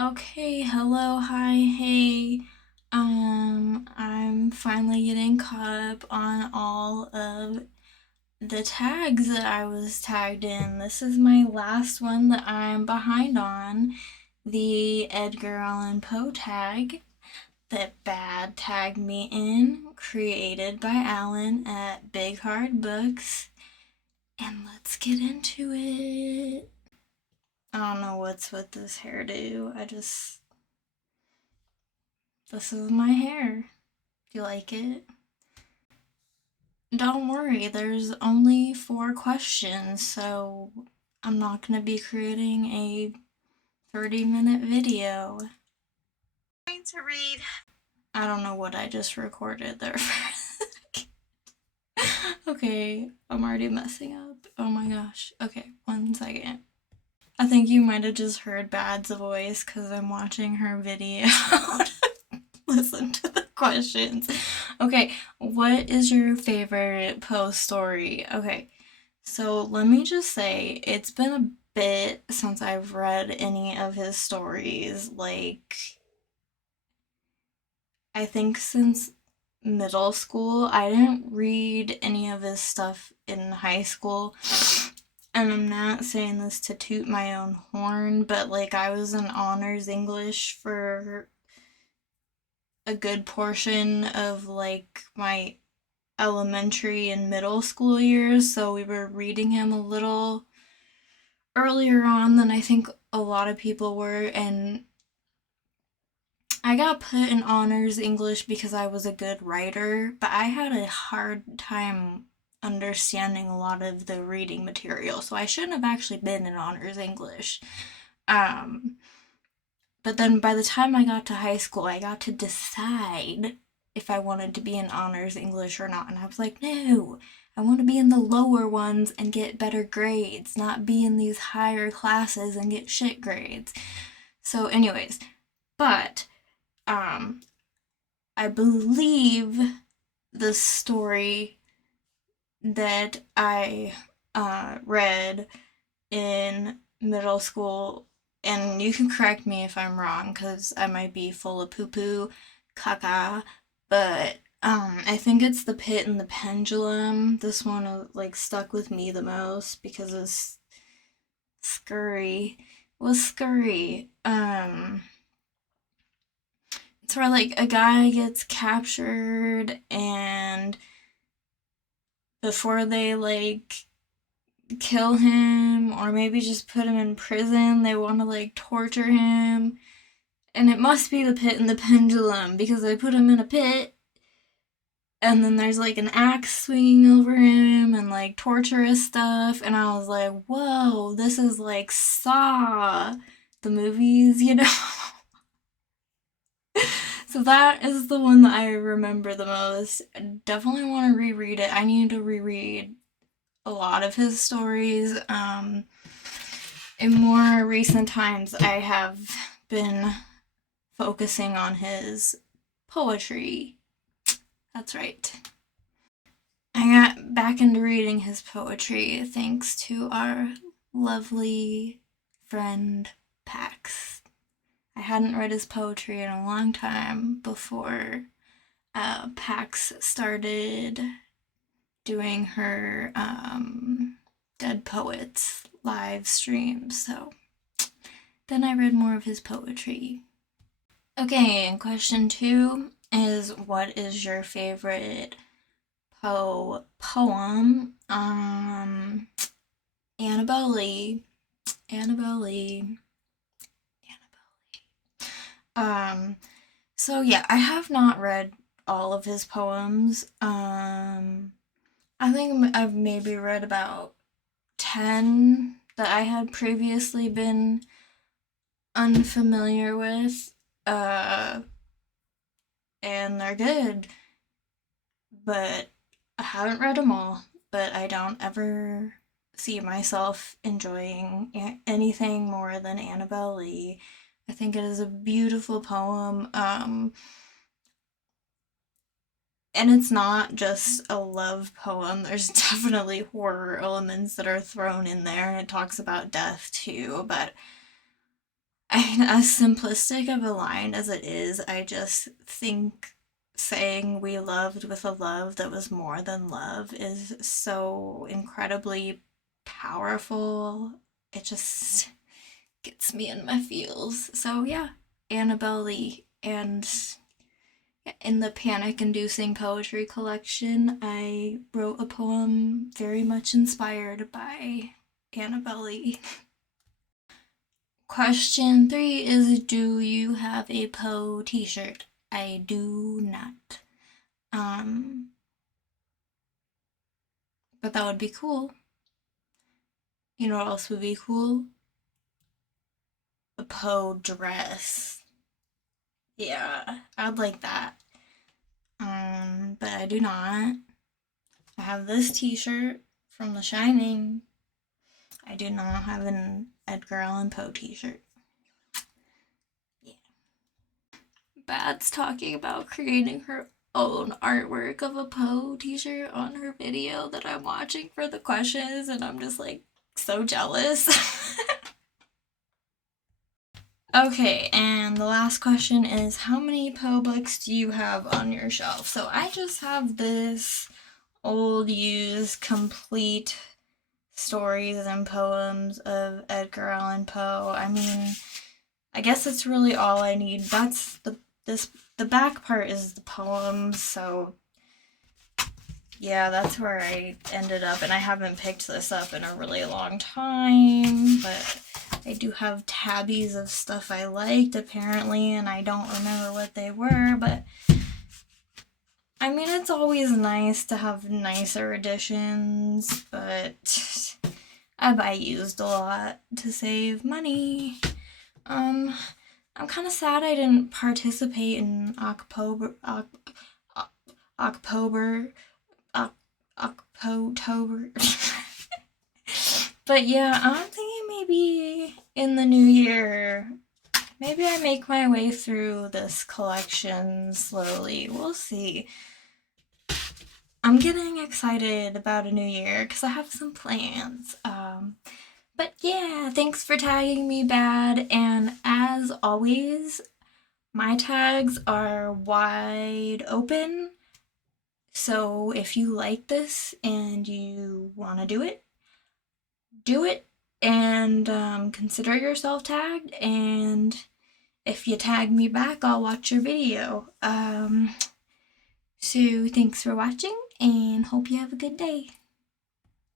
Okay, hello, hi, hey. I'm finally getting caught up on all of the tags that I was tagged in. This is my last one that I'm behind on. The Edgar Allan Poe tag that Bad tagged me in, created by Alan at Big Hard Books. And let's get into it. I don't know what's with this hairdo. This is my hair. Do you like it? Don't worry, there's only 4 questions, so I'm not going to be creating a 30-minute video. I'm going to read. I don't know what I just recorded there. Okay, I'm already messing up. Oh my gosh. Okay, 1 second. I think you might have just heard Bad's voice because I'm watching her video. Listen to the questions. Okay, what is your favorite Poe story? Okay, so let me just say it's been a bit since I've read any of his stories. Like, I think since middle school, I didn't read any of his stuff in high school. And I'm not saying this to toot my own horn, but like I was in honors English for a good portion of like my elementary and middle school years, so we were reading him a little earlier on than I think a lot of people were, and I got put in honors English because I was a good writer, but I had a hard time understanding a lot of the reading material, so I shouldn't have actually been in honors English. Um, but then by the time I got to high school, I got to decide if I wanted to be in honors English or not. And I was like, no, I want to be in the lower ones and get better grades, not be in these higher classes and get shit grades. So, anyways, but um, I believe the story that I read in middle school, and you can correct me if I'm wrong because I might be full of poo poo, caca, but I think it's The Pit and the Pendulum. This one like stuck with me the most because it's scurry. It was scurry. It's where like a guy gets captured and before they like kill him or maybe just put him in prison. They want to like torture him. And it must be the pit and the pendulum because they put him in a pit and then there's like an axe swinging over him and like torturous stuff. And I was like, whoa, this is like Saw, the movies, you know? So that is the one that I remember the most. I definitely want to reread it. I need to reread a lot of his stories. In more recent times, I have been focusing on his poetry. That's right. I got back into reading his poetry thanks to our lovely friend Pax. I hadn't read his poetry in a long time before Pax started doing her Dead Poets live streams, so then I read more of his poetry. Okay, and question 2 is what is your favorite Poe poem? Annabelle Lee. Annabelle Lee. Um, so yeah, I have not read all of his poems. I think I've maybe read about 10 that I had previously been unfamiliar with. Uh, and they're good, but I haven't read them all. But I don't ever see myself enjoying anything more than Annabelle Lee. I think it is a beautiful poem. And it's not just a love poem. There's definitely horror elements that are thrown in there, and it talks about death too. But as simplistic of a line as it is, I just think saying we loved with a love that was more than love is so incredibly powerful. It just gets me in my feels. So yeah, Annabelle Lee. And in the panic inducing poetry collection, I wrote a poem very much inspired by Annabelle Lee. Question 3 is, do you have a Poe t-shirt? I do not. But that would be cool. You know what else would be cool? A Poe dress. Yeah, I'd like that. But I do not. I have this t-shirt from The Shining. I do not have an Edgar Allan Poe t-shirt. Yeah. Bad's talking about creating her own artwork of a Poe t-shirt on her video that I'm watching for the questions, and I'm just like so jealous. Okay, and the last question is, how many Poe books do you have on your shelf? So I just have this old, used, complete stories and poems of Edgar Allan Poe. I mean, I guess that's really all I need. That's the back part is the poems, so yeah, that's where I ended up, and I haven't picked this up in a really long time, but I do have tabbies of stuff I liked apparently, and I don't remember what they were, but I mean, it's always nice to have nicer editions, but I buy used a lot to save money. I'm kind of sad I didn't participate in October, but yeah, I'm thinking maybe in the new year, maybe I make my way through this collection slowly. We'll see. I'm getting excited about a new year because I have some plans. But yeah, thanks for tagging me, Bad. And as always, my tags are wide open. So if you like this and you want to do it, do it. And consider yourself tagged. And if you tag me back, I'll watch your video. So thanks for watching and hope you have a good day.